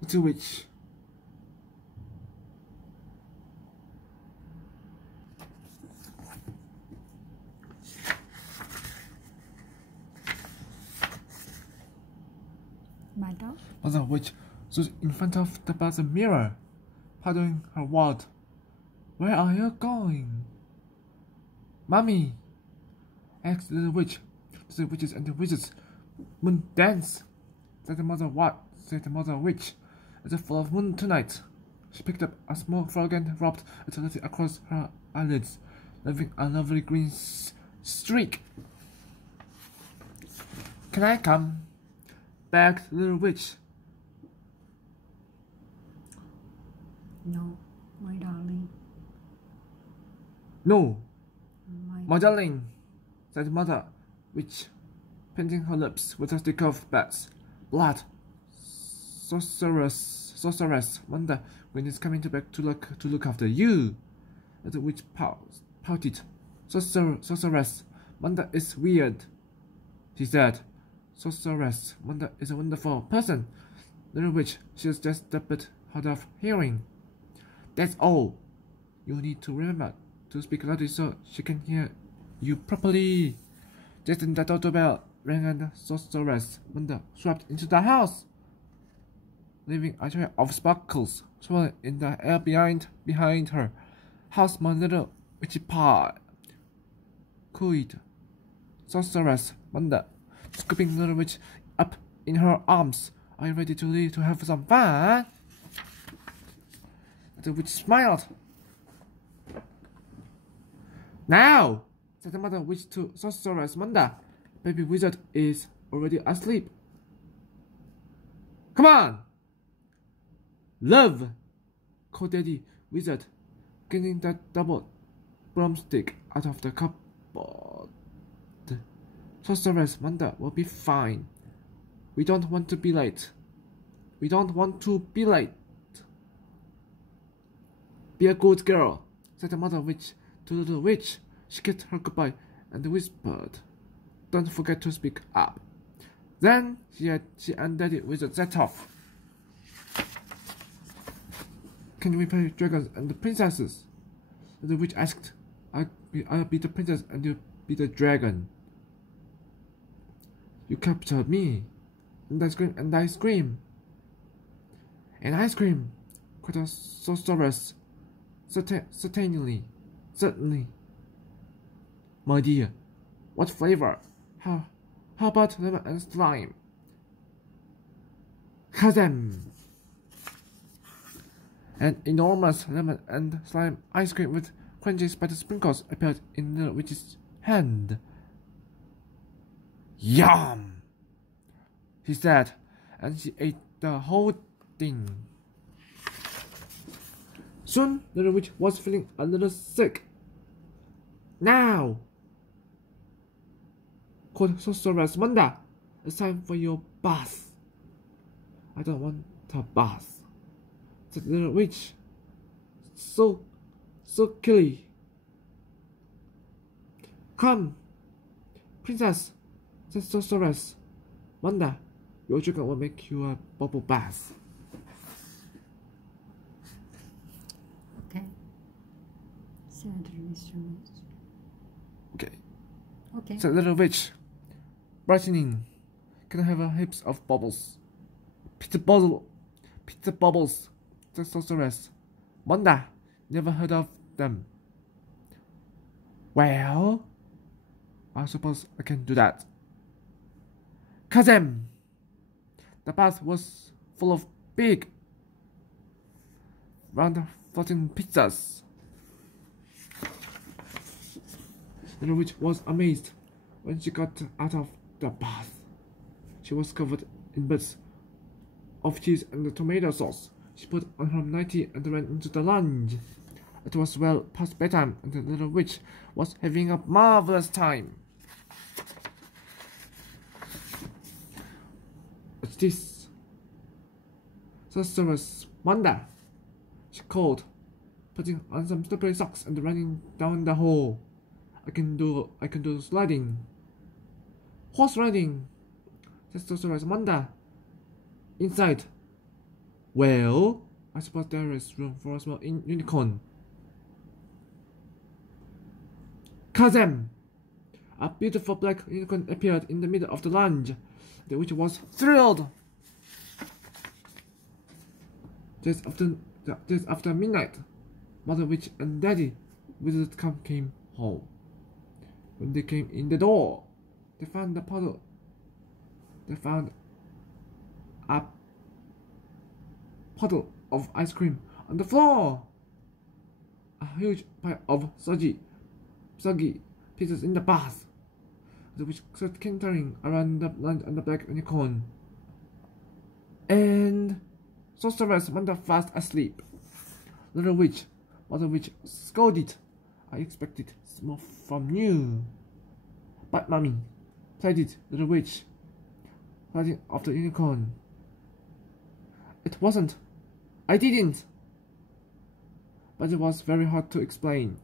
little witch. Mother witch stood in front of the bathroom mirror, pondering her word. Where are you going? Mommy, asked the witch. The witches and the wizards moon dance, said the mother what? Said the mother witch. It's a full of moon tonight. She picked up a small frog and rubbed it lightly across her eyelids, leaving a lovely green streak. Can I come? Begged the little witch. No, my darling. No, my darling, said mother witch, painting her lips with a stick of bats. Blood. Sorceress, Wanda, when is coming back to look after you? The witch pouted. Sorceress, Wanda is weird, she said. Sorceress, Wanda is a wonderful person. Little witch, she's just a bit hard of hearing. That's all. You need to remember to speak loudly so she can hear you properly. Just then the doorbell rang and Sorceress Wanda swept into the house, leaving a trail of sparkles swirling in the air behind her. How's my little witchy pie? Cooed Sorceress Wanda, scooping little witch up in her arms. Are you ready to leave to have some fun? The witch smiled. Now, said the mother witch to Sorceress Wanda, baby wizard is already asleep. Come on! Love! Called Daddy Wizard, getting that double broomstick out of the cupboard. Sorceress Wanda will be fine. We don't want to be late. We don't want to be late. Be a good girl, said the mother witch to the little witch. She kissed her goodbye and whispered, don't forget to speak up. Then she and Daddy Wizard set off. Can we play dragons and the princesses? The witch asked. I'll be the princess and you be the dragon. You captured me. And I scream, and I scream. And ice cream, cried the sorceress. Certainly. My dear, what flavor? How about lemon and slime? Kazam! An enormous lemon and slime ice cream with crunchy spicy sprinkles appeared in the witch's hand. Yum! She said, and she ate the whole thing. Soon, the witch was feeling a little sick. Now, called Sorceress Wanda, it's time for your bath. I don't want a bath, said the little witch. So killy. Come, princess, said Sorceress Wanda. Your dragon will make you a bubble bath. Okay. Said instruments. Okay. Said little witch, brightening. Can I have a heaps of bubbles? Pizza bubbles, said Sorceress Wanda. Never heard of them. Well, I suppose I can do that. Kazam! The bath was full of big, round floating pizzas. The witch was amazed when she got out of the bath. She was covered in bits of cheese and tomato sauce. She put on her nightie and ran into the lounge. It was well past bedtime, and the little witch was having a marvelous time. What's this? Sorceress Wanda, she called, putting on some slippery socks and running down the hall. I can do sliding. Horse riding, said Sorceress Wanda. Inside. Well, I suppose there is room for a small unicorn. Kazam! A beautiful black unicorn appeared in the middle of the lounge. The witch was thrilled. Just after midnight, Mother Witch and Daddy Wizard came home. When they came in the door, they found a puddle. They found a puddle of ice cream on the floor. A huge pile of soggy pieces in the bath. The witch started cantering around the lunch and the black unicorn. And Sorceress Mother fast asleep. Little witch, Mother Witch scolded. I expected more from you. But Mommy, pleaded Little Witch, holding off the unicorn. It wasn't. I didn't. But it was very hard to explain.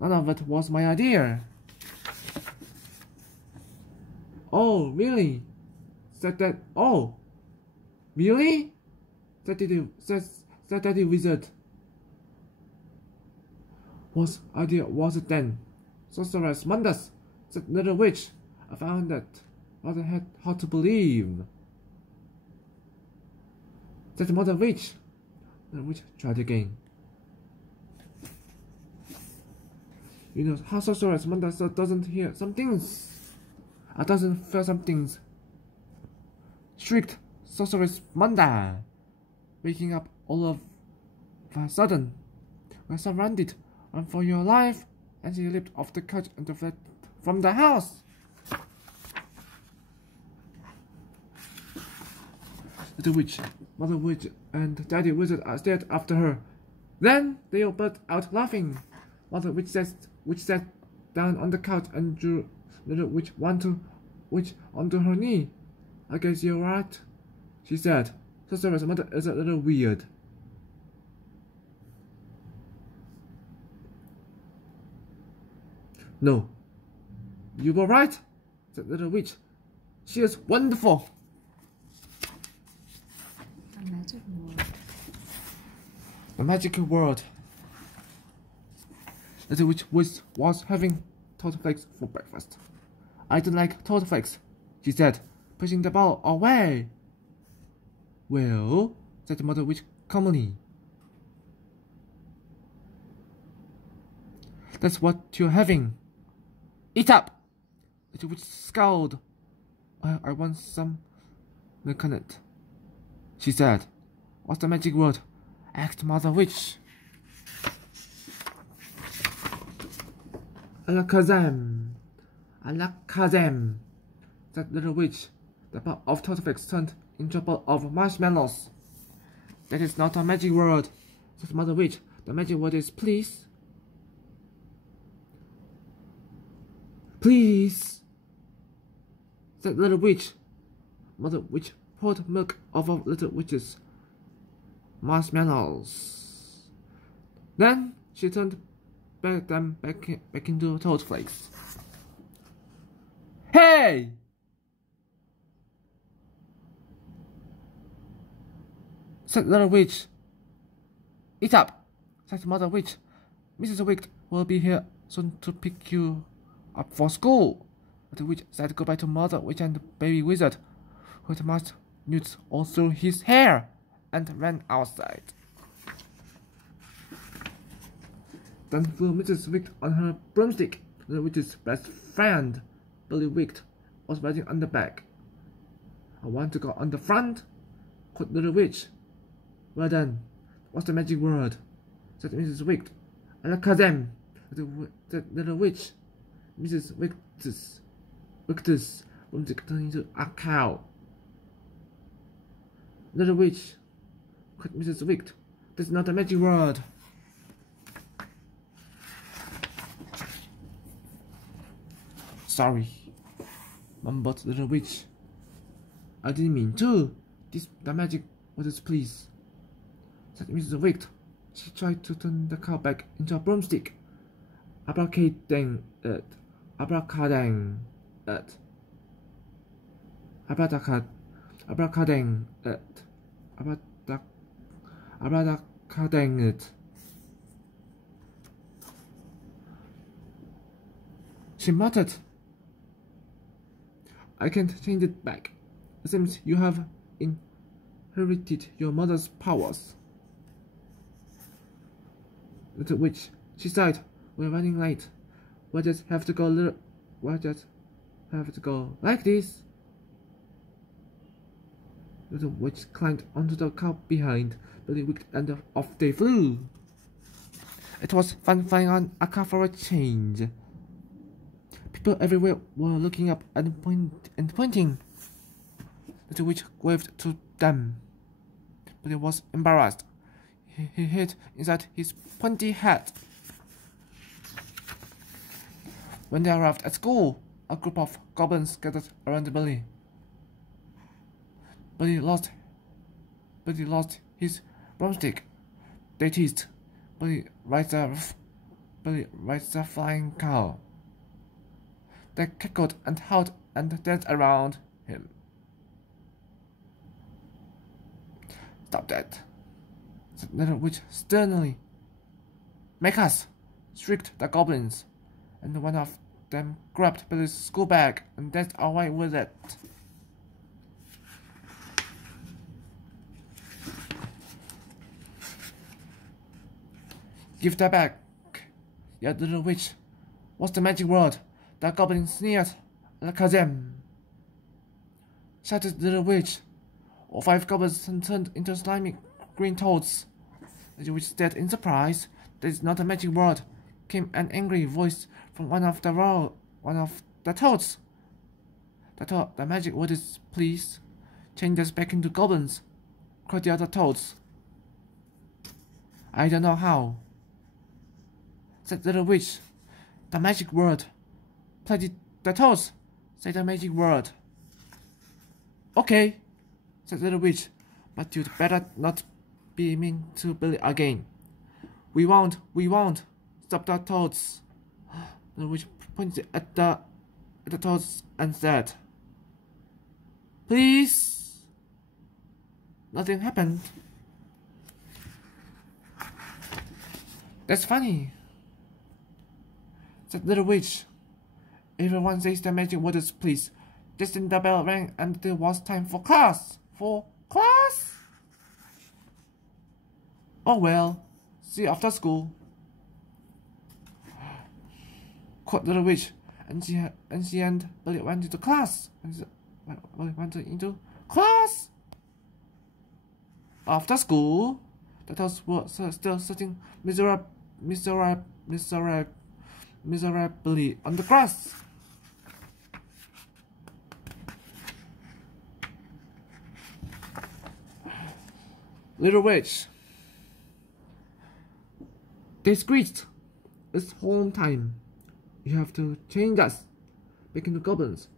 None of it was my idea. Oh, really? Said that. Oh, really? Said Daddy Wizard. Whose idea was it then? Sorceress Mondas, said Little Witch. I found that Mother had hard to believe. Said Mother Witch. Little Witch tried again. You know how Sorceress Mondas doesn't hear some things. Doesn't feel some things. Shrieked Sorceress Manda, waking up all of a sudden. We're surrounded. Run for your life! And she leaped off the couch and fled from the house. Little Witch, Mother Witch, and Daddy Wizard stared after her. Then they all burst out laughing. Mother Witch sat down on the couch and drew Little Witch onto her knee. I guess you're right, she said. Sorceress Mother is a little weird. No, you were right, said Little Witch. She is wonderful. The magic word. The magical word. Little Witch was having toad flakes for breakfast. I don't like toad flakes, she said, pushing the bowl away. Well, said Mother Witch calmly. That's what you're having. Eat up! Little Witch scowled. I want some milk on it, she said. What's the magic word? Asked Mother Witch. Alakazam! Alakazam! Said Little Witch. The pot of toadflakes turned into a bowl of marshmallows. That is not a magic word, said Mother Witch. The magic word is please. Please, said Little Witch. Mother Witch poured milk over Little Witch's marshmallows. Then she turned them back into toad flakes. Hey! Said Little Witch. Eat up, said Mother Witch. Mrs. Wick will be here soon to pick you up for school. Little Witch said goodbye to Mother Witch and Baby Wizard, who had marched newts all through his hair, and ran outside. Then flew Mrs. Wick on her broomstick. Little Witch's best friend, Billy Wick, was riding on the back. I want to go on the front, quoth Little Witch. Well done. What's the magic word? Said Mrs. Wick. Alakazam, said Little Witch. Mrs. Wick's broomstick turned into a cow. Little Witch, quoth Mrs. Wick. That's not a magic word. Sorry, mumbled Little Witch. I didn't mean to. The magic word is please, said Mrs. Wick. She tried to turn the cow back into a broomstick. Abracadang it. Abracadang it. Abracadang it. Dang it. She muttered. I can't change it back. It seems you have inherited your mother's powers. Little witch, she sighed. We're running late. We'll just have to go like this. Little witch climbed onto the car behind Billy Wick and off they flew. It was fun flying on a car for a change. People everywhere were looking up and pointing. Little witch waved to them. Billy was embarrassed. He hid inside his pointy hat. When they arrived at school, a group of goblins gathered around Billy. Billy lost his broomstick. They teased. Billy rides a flying cow. They cackled and howled and danced around him. Stop that, said Little Witch sternly. Make us, shrieked the goblins, and one of them grabbed Billy's school bag and danced away with it. Give that back, yelled Little Witch. What's the magic word? The goblin sneered. Alakazam, shouted Little Witch. All 5 goblins turned into slimy green toads. Little Witch stared in surprise. That is not a magic word, came an angry voice from one of the toads. The magic word is please. Change us back into goblins, cried the other toads. I don't know how, said Little Witch. The magic word. Play the toads. Say the magic word. Okay, said Little Witch, but you'd better not be mean to Billy again. We won't. Stop the toads. Little Witch pointed at the toads and said, please. Nothing happened. That's funny, said Little Witch. Everyone says the magic words, please. Just then the bell rang and it was time for class. For class? Oh well, see you after school, quoted Little Witch, and she and Billy went into class. After school, the toads were still sitting miserably on the grass. Little Witch, they screeched. It's home time. You have to change us back into goblins.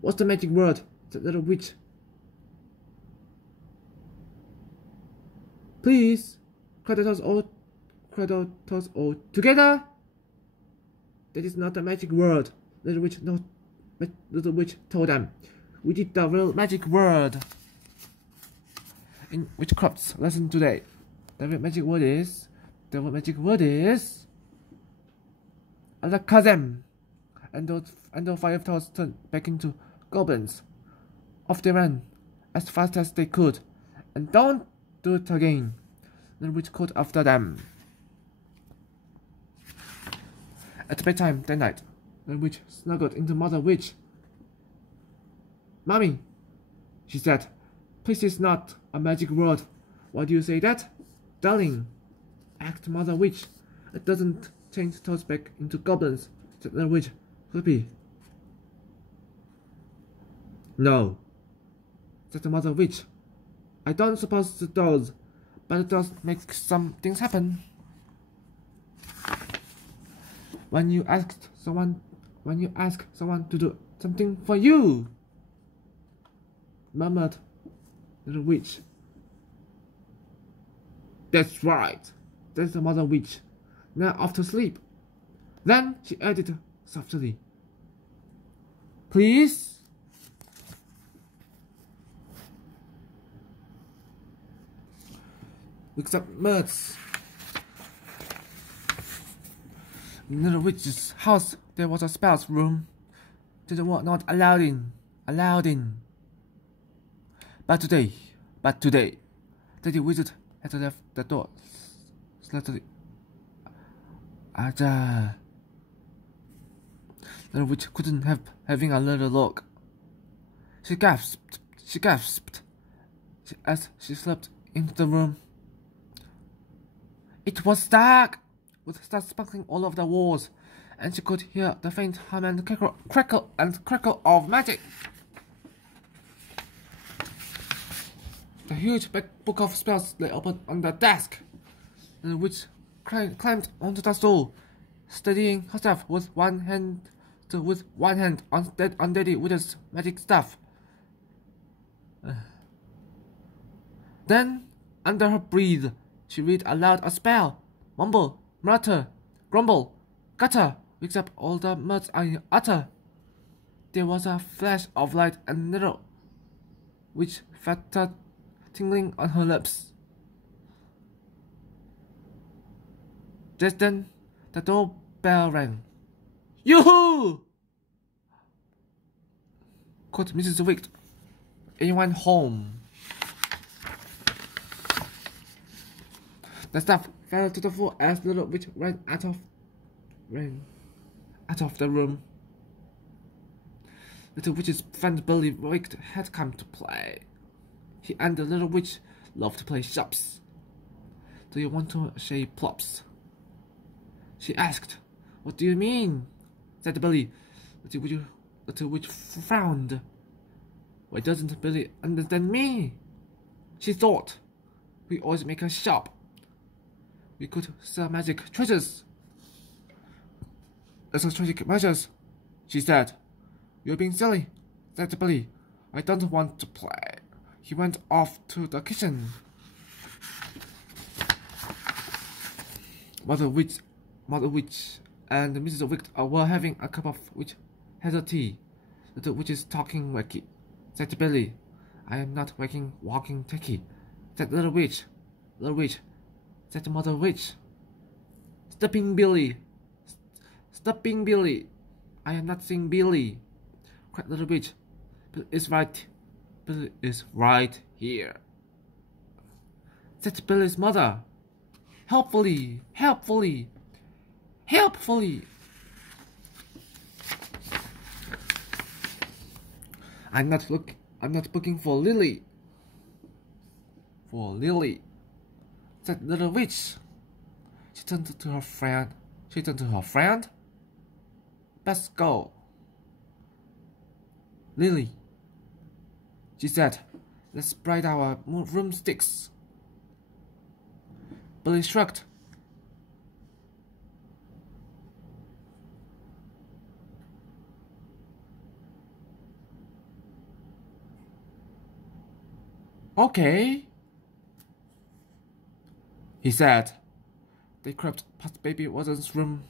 What's the magic word? Said Little Witch. Please, cried the toads all together. That is not the magic word. Little Witch told them. We did the real magic word. In witchcraft's lesson today, the real magic word is Alakazam. And those 5 toads turned back into goblins. Off they ran as fast as they could, and don't do it again. Little Witch called after them. At bedtime that night, Little Witch snuggled into Mother Witch. Mommy, she said, please is not a magic word. Why do you say that? Darling, asked Mother Witch. It doesn't change toads back into goblins, said Little Witch, creepy. No, said the Mother Witch. I don't suppose it does, but it does make some things happen. When you ask someone to do something for you, murmured Little Witch. That's right, said the Mother Witch. Now off to sleep. Then she added softly, please. wakes up Mertz. In the witch's house, there was a spell's room. They were not allowed in. But today, the wizard had left the door slightly ajar. The witch couldn't help having a little look. She gasped as she slipped into the room. It was dark, with stars sparkling all over the walls, and she could hear the faint hum and crackle of magic. The huge back book of spells lay open on the desk. The witch climbed onto the stool, steadying herself with one hand on Daddy Witch's magic staff. Then, under her breath, she read aloud a spell. Mumble, mutter, grumble, gutter, wakes up all the muds I utter. There was a flash of light and little, which felt a tingling on her lips. Just then, the doorbell rang. Yoo-hoo! Called Mrs. Wick. Anyone home? The staff fell to the floor as Little Witch ran out of the room. Little Witch's friend Billy Wick had come to play. He and the Little Witch loved to play shops. Do you want to shave plops? She asked. What do you mean? Said Billy. Little Witch frowned. Why doesn't Billy understand me? She thought. We always make a shop. We could sell magic treasures. As strategic measures, she said. You're being silly, said Billy. I don't want to play. He went off to the kitchen. Mother Witch and Mrs. Wick were having a cup of witch hazel tea. Little Witch is talking wacky, said Billy. I am not walking techie, said Little Witch. Little Witch, said Mother Witch. Stopping Billy. I am not seeing Billy, cried Little Witch. Billy is right here, said Billy's mother. Helpfully. I'm not looking for Lily. Said Little Witch. She turned to her friend. Let's go. Lily, she said. Let's spread our broomsticks. Billy shrugged. Okay, he said. They crept past Baby Watson's room.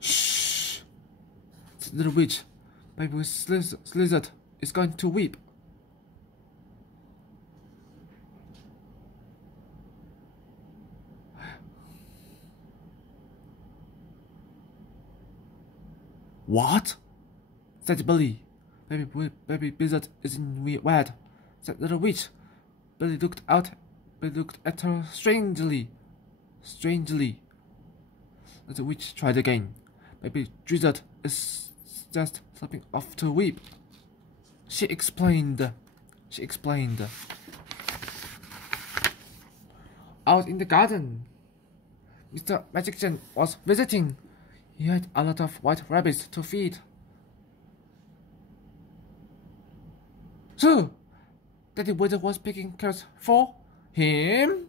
Shh, said Little Witch. Baby Slizzard is going to weep. What? Said Billy. Baby Blizzard isn't wet, said Little Witch. Billy looked at her strangely. Little Witch tried again. Baby Blizzard is just slipping off to weep. She explained. Out in the garden, Mr. Magician was visiting. He had a lot of white rabbits to feed. So, Daddy Wizard was picking carrots for him?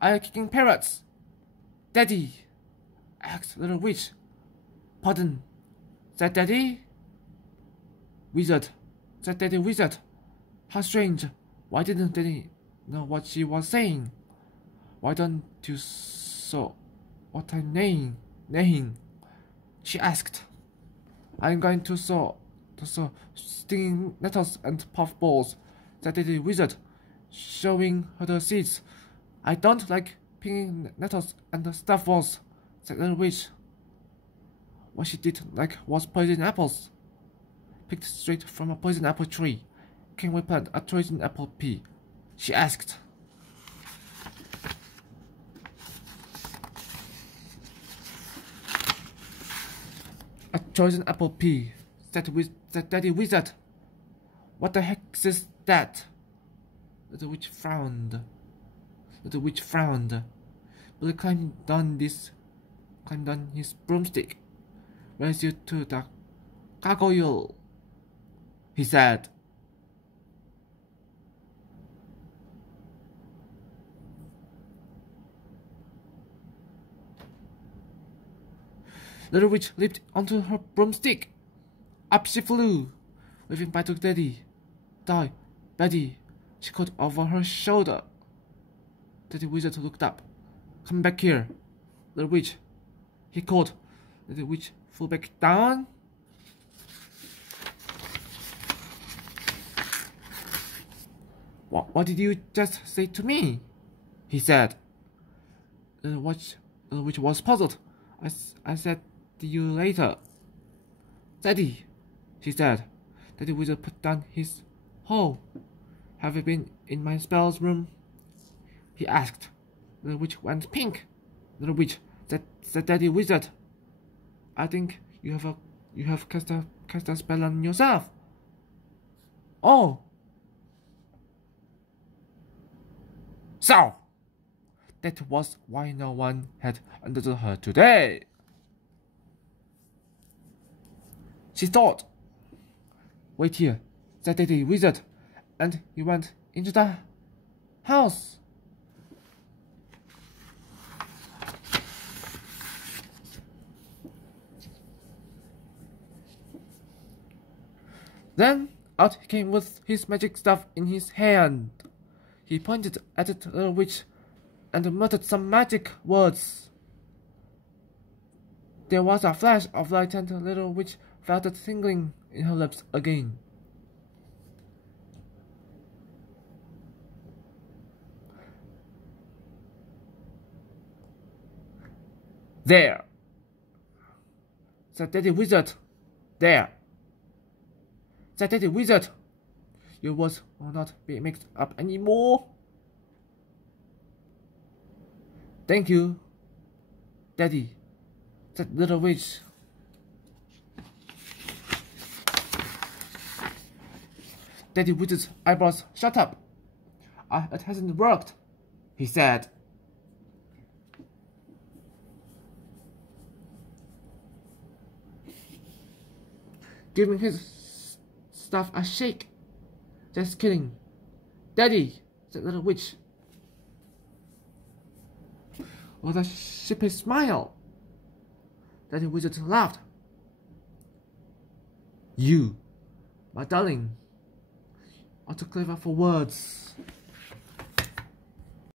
Are you kicking parrots, Daddy? Asked Little Witch. Pardon, said Daddy Wizard. How strange. Why didn't Daddy know what she was saying? Why don't you saw what I'm neighing? She asked. I'm going to sow stinging nettles and puffballs, said the wizard, showing her the seeds. I don't like picking nettles and stuff walls, said the witch. What she did like was poison apples, picked straight from a poison apple tree. Can we plant a poison apple pea? She asked. A poison apple pea, said Daddy Wizard. What the heck is that? The witch frowned. Billy climbed down his broomstick. Raise you to the gargoyle, he said. Little witch leaped onto her broomstick. Up she flew, waving bye to Daddy. Die, Betty, she called over her shoulder. Daddy Wizard looked up. Come back here, little witch, he called. Little witch flew back down. What did you just say to me? He said. Little witch was puzzled. I said to you later. Daddy, she said. Daddy Wizard put down his hoe. Have you been in my spells room? He asked. The witch went pink. Little witch said Daddy Wizard. I think you have cast a spell on yourself. Oh. So that was why no one had understood her today. She thought. Wait here, said Daddy Wizard, and he went into the house. Then out he came with his magic staff in his hand. He pointed at the little witch and muttered some magic words. There was a flash of light and the little witch felt it tingling in her lips again. There, said Daddy Wizard. There, said Daddy Wizard. Your words will not be mixed up anymore. Thank you, Daddy, said little witch. Daddy Wizard's eyebrows shut up. It hasn't worked, he said. Giving his staff a shake. Just kidding. Daddy, said little witch. With a sheepish smile. Daddy Wizard laughed. You, my darling, are too clever for words.